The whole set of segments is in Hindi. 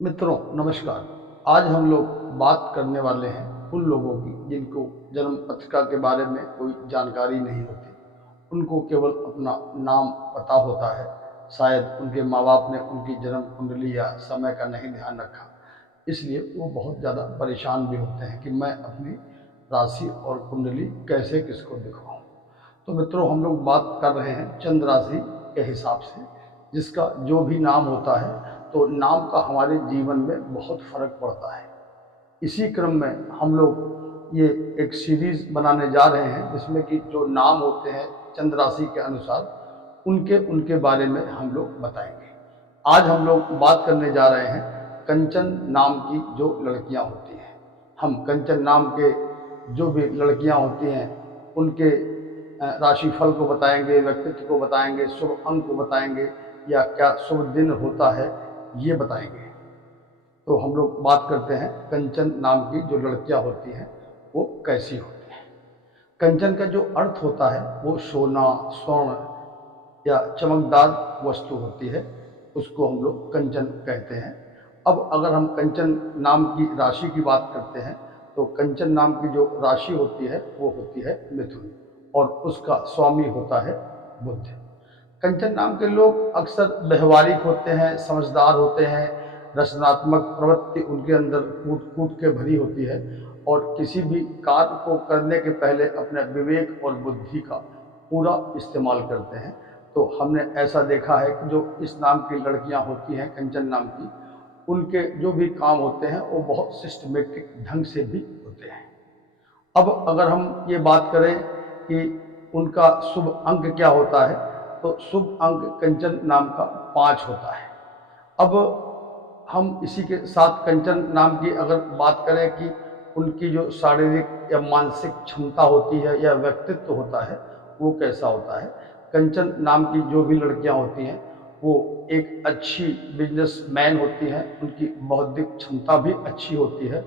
मित्रों नमस्कार। आज हम लोग बात करने वाले हैं उन लोगों की जिनको जन्म पत्रिका के बारे में कोई जानकारी नहीं होती। उनको केवल अपना नाम पता होता है। शायद उनके माँ बाप ने उनकी जन्म कुंडली या समय का नहीं ध्यान रखा, इसलिए वो बहुत ज़्यादा परेशान भी होते हैं कि मैं अपनी राशि और कुंडली कैसे किसको दिखवाऊँ। तो मित्रों हम लोग बात कर रहे हैं चंद्र राशि के हिसाब से, जिसका जो भी नाम होता है तो नाम का हमारे जीवन में बहुत फर्क पड़ता है। इसी क्रम में हम लोग ये एक सीरीज बनाने जा रहे हैं जिसमें कि जो नाम होते हैं चंद्र राशि के अनुसार उनके उनके बारे में हम लोग बताएंगे। आज हम लोग बात करने जा रहे हैं कंचन नाम की जो लड़कियां होती हैं। हम कंचन नाम के जो भी लड़कियां होती हैं उनके राशिफल को बताएंगे, व्यक्तित्व को बताएंगे, शुभ अंक को बताएंगे या क्या शुभ दिन होता है ये बताएंगे। तो हम लोग बात करते हैं कंचन नाम की जो लड़कियां होती हैं वो कैसी होती हैं। कंचन का जो अर्थ होता है वो सोना, स्वर्ण या चमकदार वस्तु होती है, उसको हम लोग कंचन कहते हैं। अब अगर हम कंचन नाम की राशि की बात करते हैं तो कंचन नाम की जो राशि होती है वो होती है मिथुन और उसका स्वामी होता है बुध। कंचन नाम के लोग अक्सर व्यवहारिक होते हैं, समझदार होते हैं, रचनात्मक प्रवृत्ति उनके अंदर कूट कूट के भरी होती है और किसी भी कार्य को करने के पहले अपने विवेक और बुद्धि का पूरा इस्तेमाल करते हैं। तो हमने ऐसा देखा है कि जो इस नाम की लड़कियां होती हैं कंचन नाम की, उनके जो भी काम होते हैं वो बहुत सिस्टमेटिक ढंग से भी होते हैं। अब अगर हम ये बात करें कि उनका शुभ अंक क्या होता है तो शुभ अंक कंचन नाम का 5 होता है। अब हम इसी के साथ कंचन नाम की अगर बात करें कि उनकी जो शारीरिक या मानसिक क्षमता होती है या व्यक्तित्व होता है वो कैसा होता है। कंचन नाम की जो भी लड़कियां होती हैं वो एक अच्छी बिजनेसमैन होती हैं, उनकी बौद्धिक क्षमता भी अच्छी होती है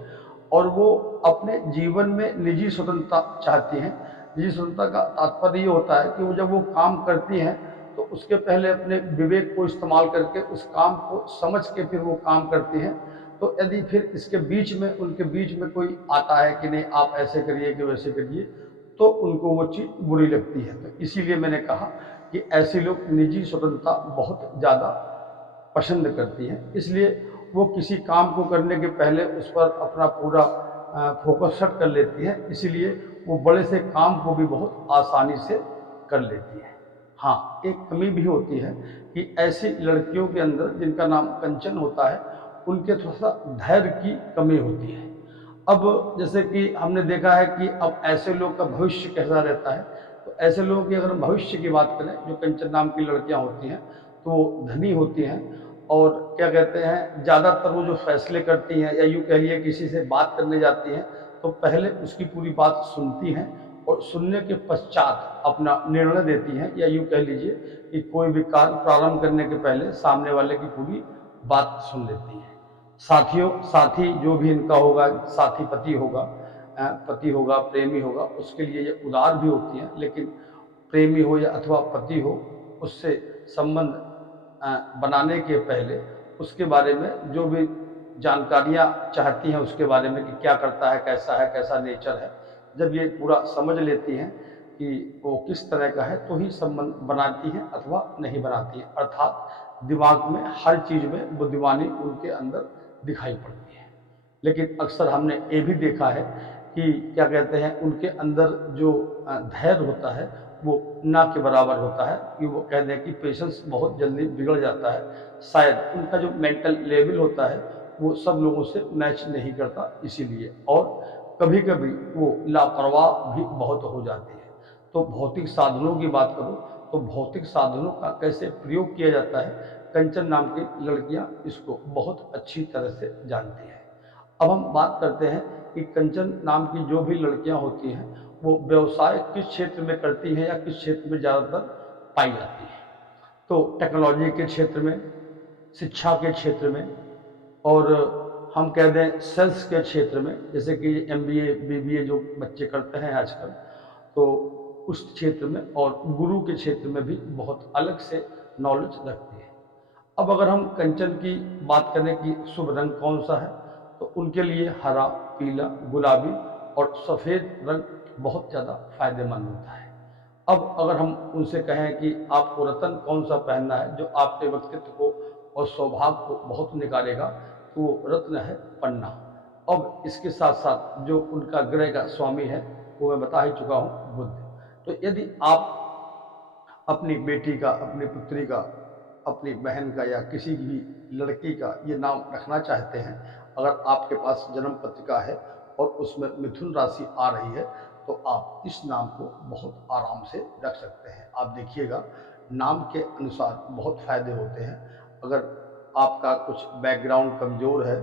और वो अपने जीवन में निजी स्वतंत्रता चाहती हैं। निजी स्वतंत्रता का तात्पर्य ये होता है कि वो जब वो काम करती हैं तो उसके पहले अपने विवेक को इस्तेमाल करके उस काम को समझ के फिर वो काम करती हैं। तो यदि फिर इसके बीच में उनके बीच में कोई आता है कि नहीं आप ऐसे करिए कि वैसे करिए तो उनको वो चीज़ बुरी लगती है। तो इसीलिए मैंने कहा कि ऐसे लोग निजी स्वतंत्रता बहुत ज़्यादा पसंद करती हैं, इसलिए वो किसी काम को करने के पहले उस पर अपना पूरा फोकस सेट कर लेती हैं, इसीलिए वो बड़े से काम को भी बहुत आसानी से कर लेती हैं। हाँ, एक कमी भी होती है कि ऐसी लड़कियों के अंदर जिनका नाम कंचन होता है उनके थोड़ा सा धैर्य की कमी होती है। अब जैसे कि हमने देखा है कि अब ऐसे लोग का भविष्य कैसा रहता है, तो ऐसे लोगों की अगर भविष्य की बात करें जो कंचन नाम की लड़कियां होती हैं तो वो धनी होती हैं और क्या कहते हैं ज़्यादातर वो जो फैसले करती हैं या यूँ कह लिए किसी से बात करने जाती हैं तो पहले उसकी पूरी बात सुनती हैं और सुनने के पश्चात अपना निर्णय देती हैं, या यूँ कह लीजिए कि कोई भी कार्य प्रारंभ करने के पहले सामने वाले की पूरी बात सुन लेती हैं। साथी जो भी इनका होगा, साथी पति होगा, प्रेमी होगा, उसके लिए ये उदार भी होती हैं, लेकिन प्रेमी हो या अथवा पति हो उससे संबंध बनाने के पहले उसके बारे में जो भी जानकारियां चाहती हैं उसके बारे में कि क्या करता है, कैसा नेचर है, जब ये पूरा समझ लेती हैं कि वो किस तरह का है तो ही संबंध बनाती हैं अथवा नहीं बनाती हैं। अर्थात दिमाग में हर चीज़ में बुद्धिमानी उनके अंदर दिखाई पड़ती है। लेकिन अक्सर हमने ये भी देखा है कि क्या कहते हैं उनके अंदर जो धैर्य होता है वो ना के बराबर होता है, कि वो कह दें कि पेशेंस बहुत जल्दी बिगड़ जाता है। शायद उनका जो मेंटल लेवल होता है वो सब लोगों से मैच नहीं करता इसीलिए, और कभी कभी वो लापरवाह भी बहुत हो जाती है। तो भौतिक साधनों की बात करूं तो भौतिक साधनों का कैसे प्रयोग किया जाता है कंचन नाम की लड़कियां इसको बहुत अच्छी तरह से जानती हैं। अब हम बात करते हैं कि कंचन नाम की जो भी लड़कियां होती हैं वो व्यवसाय किस क्षेत्र में करती हैं या किस क्षेत्र में ज़्यादातर पाई जाती हैं। तो टेक्नोलॉजी के क्षेत्र में, शिक्षा के क्षेत्र में, और हम कह दें सेल्स के क्षेत्र में, जैसे कि एमबीए बीबीए जो बच्चे करते हैं आजकल, तो उस क्षेत्र में, और गुरु के क्षेत्र में भी बहुत अलग से नॉलेज रखती है। अब अगर हम कंचन की बात करें कि शुभ रंग कौन सा है, तो उनके लिए हरा, पीला, गुलाबी और सफ़ेद रंग बहुत ज़्यादा फायदेमंद होता है। अब अगर हम उनसे कहें कि आपको रत्न कौन सा पहनना है जो आपके व्यक्तित्व को और सौभाग्य को बहुत निखारेगा, तो वो रत्न है पन्ना। अब इसके साथ साथ जो उनका ग्रह का स्वामी है वो मैं बता ही चुका हूँ, बुध। तो यदि आप अपनी बेटी का, अपनी पुत्री का, अपनी बहन का या किसी भी लड़की का ये नाम रखना चाहते हैं, अगर आपके पास जन्म पत्रिका है और उसमें मिथुन राशि आ रही है, तो आप इस नाम को बहुत आराम से रख सकते हैं। आप देखिएगा, नाम के अनुसार बहुत फायदे होते हैं। अगर आपका कुछ बैकग्राउंड कमज़ोर है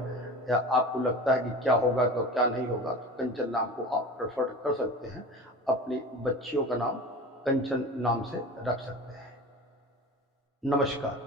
या आपको लगता है कि क्या होगा तो क्या नहीं होगा, तो कंचन नाम को आप प्रेफर कर सकते हैं। अपनी बच्चियों का नाम कंचन नाम से रख सकते हैं। नमस्कार।